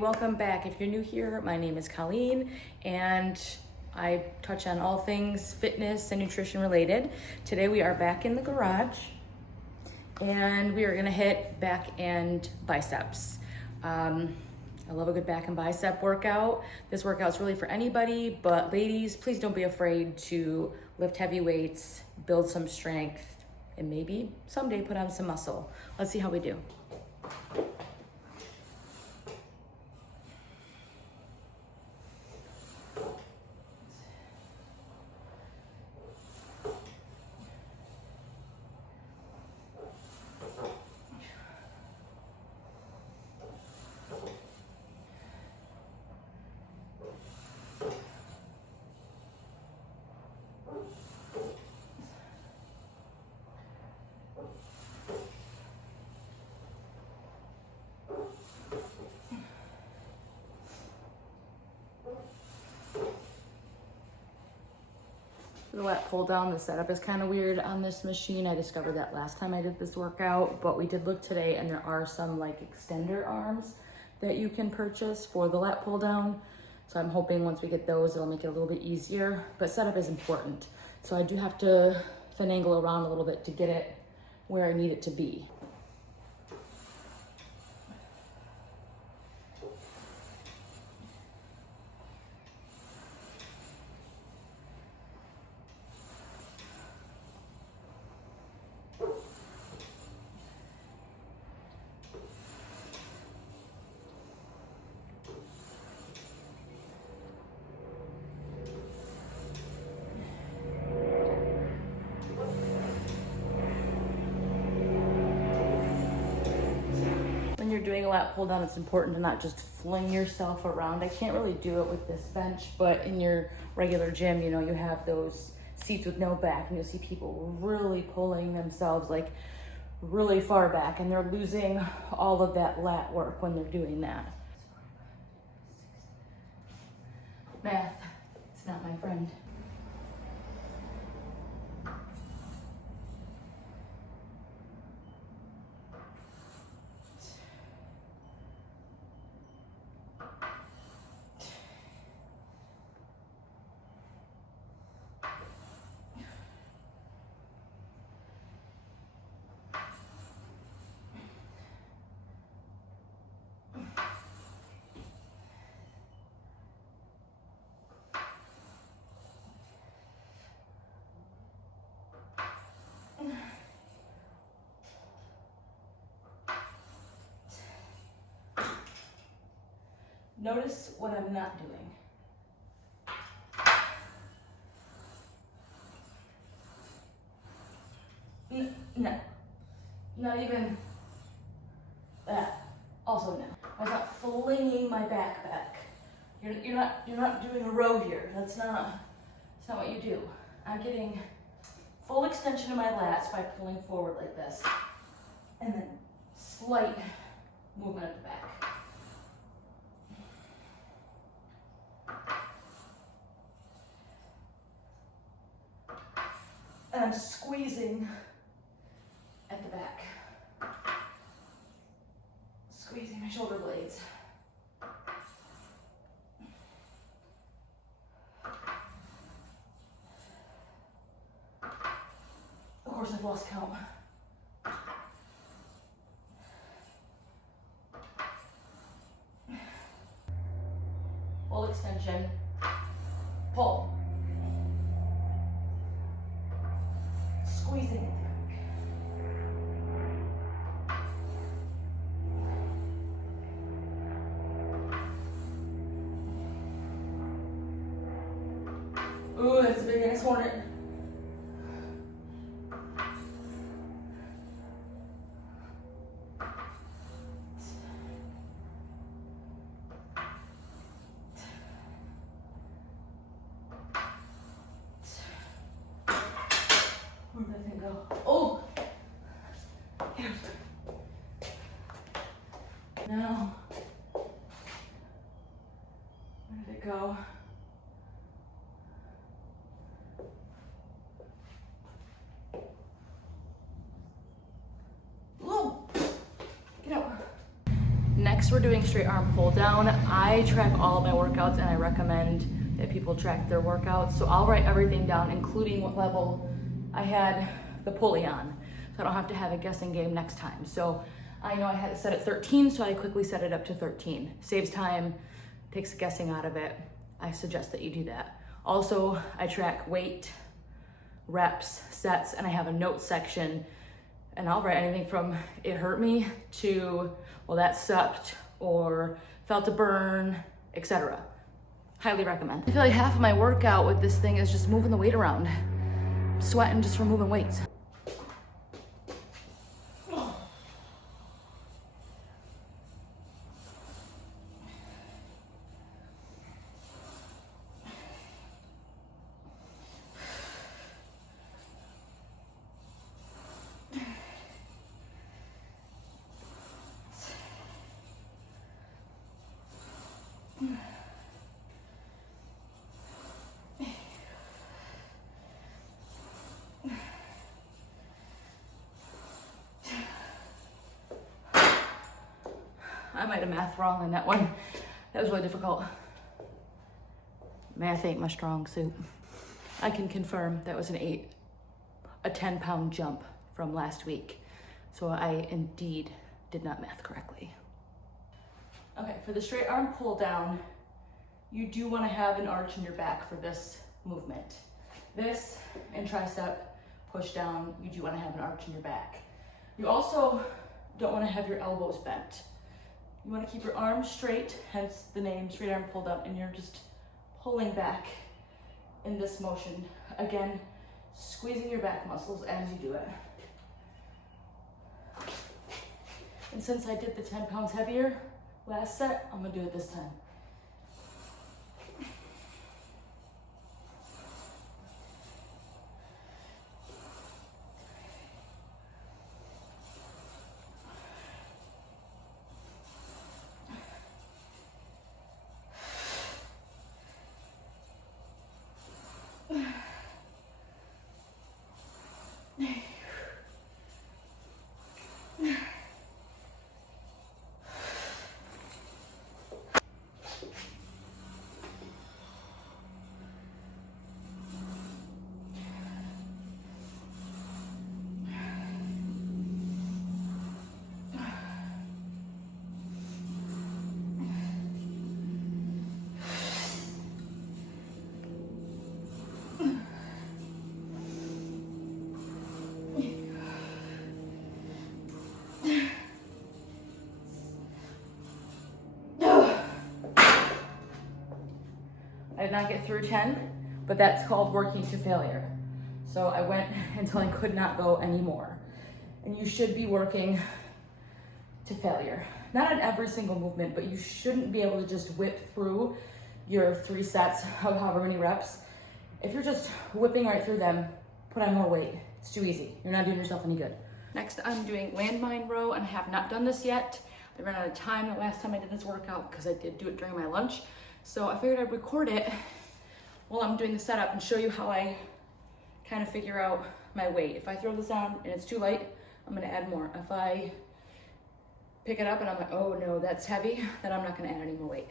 welcome back. If you're new here, my name is Colleen and I touch on all things fitness and nutrition related. Today we are back in the garage and we are gonna hit back and biceps. I love a good back and bicep workout. This workout is really for anybody, but ladies, please don't be afraid to lift heavy weights, build some strength, and maybe someday put on some muscle. Let's see how we do. The lat pull down, the setup is kind of weird on this machine. I discovered that last time I did this workout, but we did look today and there are some like extender arms that you can purchase for the lat pull down. So I'm hoping once we get those, it'll make it a little bit easier, but setup is important. So I do have to finagle around a little bit to get it where I need it to be. When you're doing a lat pull down, it's important to not just fling yourself around. I can't really do it with this bench, but in your regular gym, you know, you have those seats with no back and you'll see people really pulling themselves like really far back and they're losing all of that lat work when they're doing that. Math, it's not my friend. Notice what I'm not doing. No, not even that. Also no. I'm not flinging my back back. You're not doing a row here. That's not what you do. I'm getting full extension of my lats by pulling forward like this, and then slight movement at the back. And I'm squeezing at the back. Squeezing my shoulder blades. Of course, I've lost count. Full extension. Pull. Squeezing it back. Ooh, that's a big ass hornet. Where did that thing go? Oh! Get out. Now, where did it go? Next, we're doing straight arm pull down. I track all of my workouts and I recommend that people track their workouts. So I'll write everything down, including what level I had the pulley on. So I don't have to have a guessing game next time. So I know I had it set at 13, so I quickly set it up to 13. Saves time, takes guessing out of it. I suggest that you do that. Also, I track weight, reps, sets, and I have a notes section, and I'll write anything from it hurt me to, well, that sucked, or felt a burn, etc. Highly recommend. I feel like half of my workout with this thing is just moving the weight around. I'm sweating just from moving weights. I might have math wrong on that one. That was really difficult. Math ain't my strong suit. I can confirm that was a 10-pound jump from last week. So I indeed did not math correctly. Okay, for the straight arm pull down, you do want to have an arch in your back for this movement. This and tricep push down, you do want to have an arch in your back. You also don't want to have your elbows bent. You want to keep your arms straight, hence the name straight arm pull down, and you're just pulling back in this motion. Again, squeezing your back muscles as you do it. And since I did the 10 pounds heavier last set, I'm gonna do it this time. I did not get through 10, but that's called working to failure. So I went until I could not go anymore. And you should be working to failure. Not on every single movement, but you shouldn't be able to just whip through your 3 sets of however many reps. If you're just whipping right through them, put on more weight. It's too easy. You're not doing yourself any good. Next, I'm doing landmine row, and I have not done this yet. I ran out of time the last time I did this workout because I did do it during my lunch. So I figured I'd record it while I'm doing the setup and show you how I kind of figure out my weight. If I throw this on and it's too light, I'm gonna add more. If I pick it up and I'm like, oh no, that's heavy, then I'm not gonna add any more weight.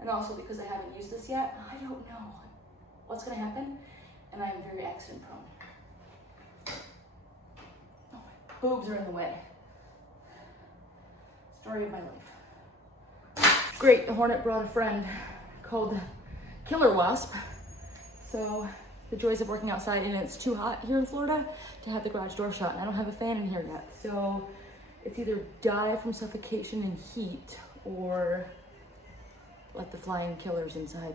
And also because I haven't used this yet, I don't know what's gonna happen, and I'm very accident prone. Oh, my boobs are in the way. Story of my life. Great, the Hornet brought a friend called Killer Wasp. So the joys of working outside, and it's too hot here in Florida to have the garage door shut, and I don't have a fan in here yet. So it's either die from suffocation and heat or let the flying killers inside.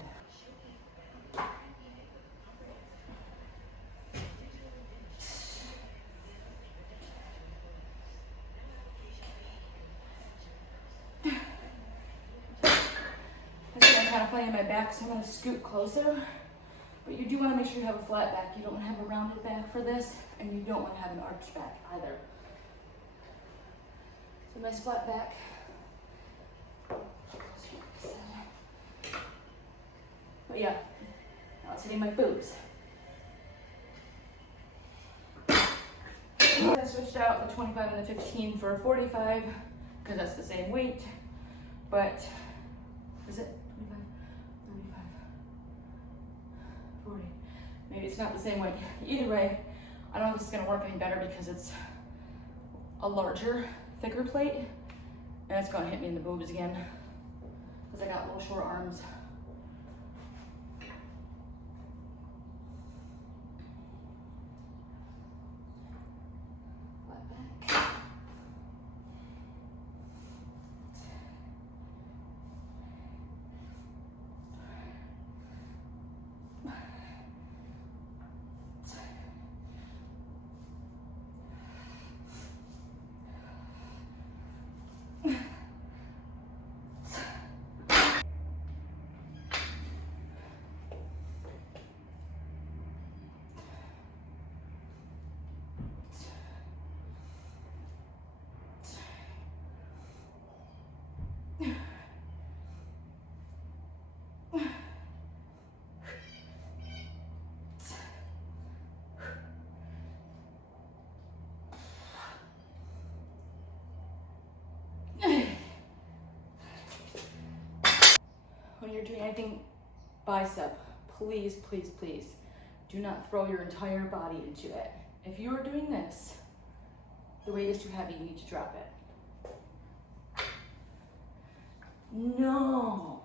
I'm kind of playing my back, so I'm going to scoot closer. But you do want to make sure you have a flat back. You don't want to have a rounded back for this, and you don't want to have an arched back either. So nice flat back. But yeah, now it's hitting my boobs. I switched out the 25 and the 15 for a 45 because that's the same weight, but is it 25, 35, 40? Maybe it's not the same weight. Either way, I don't know if this is gonna work any better because it's a larger, thicker plate, and it's gonna hit me in the boobs again because I got little short arms. When you're doing anything bicep, please, please, please do not throw your entire body into it. If you are doing this, the weight is too heavy, you need to drop it. No.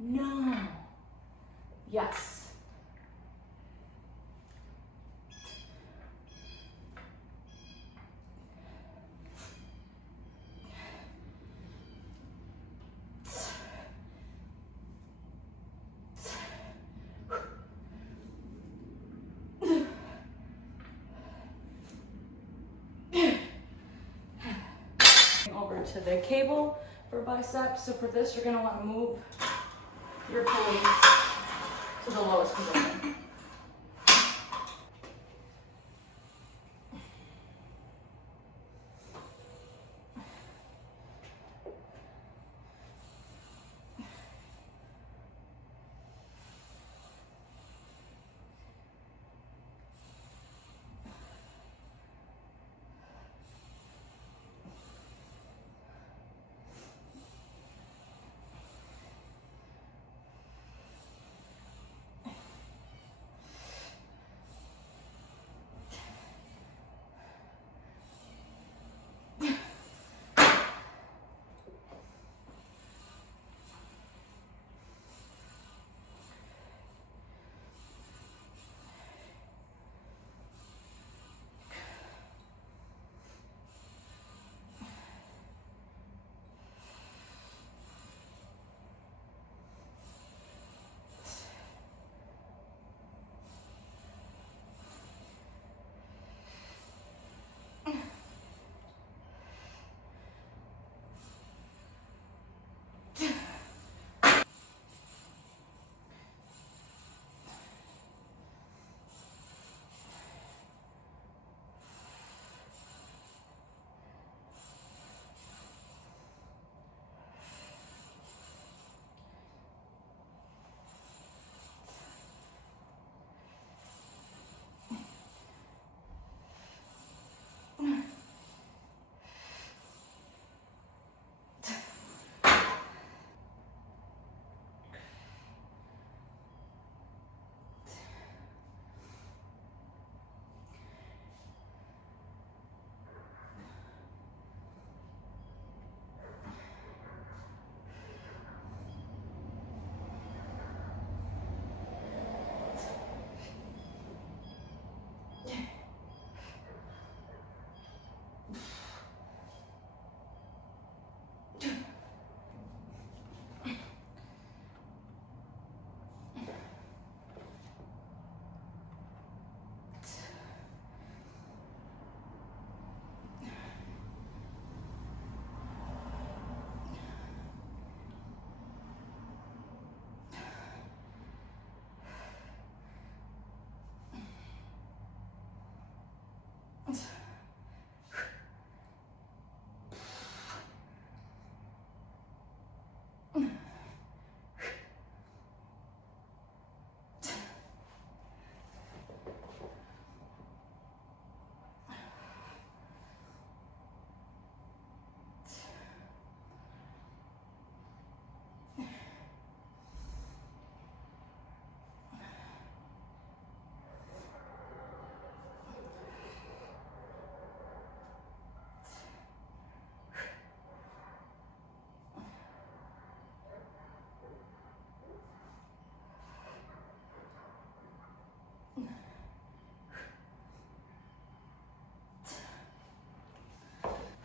No. Yes. Over to the cable for biceps. So for this, you're gonna want to move your pulleys to the lowest position.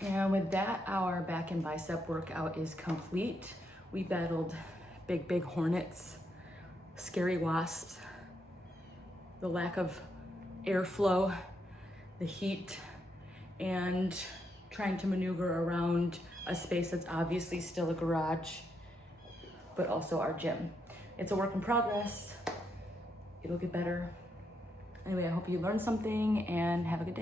And with that, our back and bicep workout is complete. We battled big hornets, scary wasps, the lack of airflow, the heat, and trying to maneuver around a space that's obviously still a garage, but also our gym. It's a work in progress. It'll get better. Anyway, I hope you learned something and have a good day.